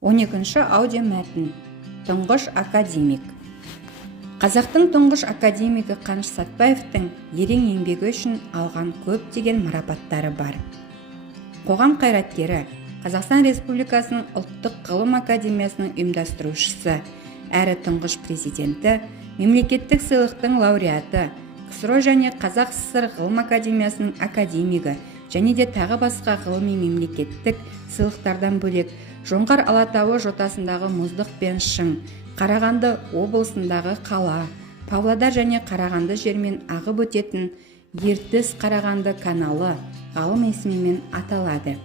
12-ші аудио мәтін. Тұңғыш академик. Қазақтың тұңғыш академигі Қаныш Сәтпаевтың ерен еңбегі үшін алған көптеген марапаттары бар. Қоғам қайраткері, Қазақстан Республикасының ұлттық ғылым академиясының ұйымдастырушысы, әрі тұңғыш президенті, мемлекеттік сыйлықтың лауреаты, КСРО және Қазақ СССР ғылым академиясының академигі және де тағы басқа ғылыми мемлекеттік сыйлықтардан бөлек Жоңғар Алатауы жотасындағы мұздық пен шың, Қарағанды облысындағы қала, Павлодар және Қарағанды жермен ағып өтетін Ертіс Қарағанды каналы ғалым есімімен аталады.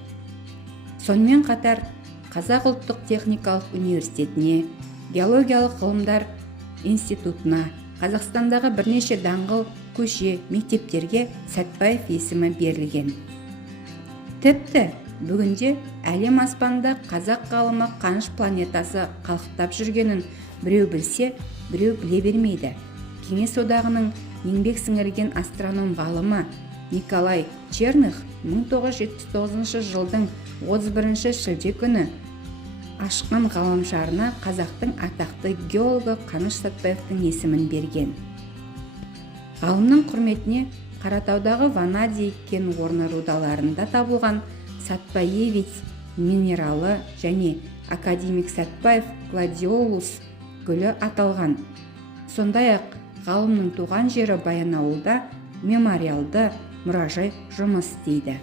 Сонымен қатар Қазақ ұлттық техникалық университетіне, геологиялық ғылымдар институтына, Қазақстандағы бірнеше даңғыл, көше, мектептерге Сәтпаев есімі берілген. Тіпті бүгінде әлем аспанында қазақ ғалымы Қаныш планетасы қалықтап жүргенін біреу білсе, біреу біле бермейді. Кеңес одағының еңбек сіңірген астроном ғалымы Николай Черных 1979 жылдың 31 шілде күні ашқан ғаламшарына қазақтың атақты геологы Қаныш Сәтпаевтың есімін берген. Ғалымның құрметіне Қаратаудағы ванадий кен орны рудаларында табылған Сәтпаевец минералы және академик Сәтпаев гладиолус гүлі аталған. Сондай-ақ ғалымның туған жері Баянауылда мемориалды мұражай жұмыс істейді.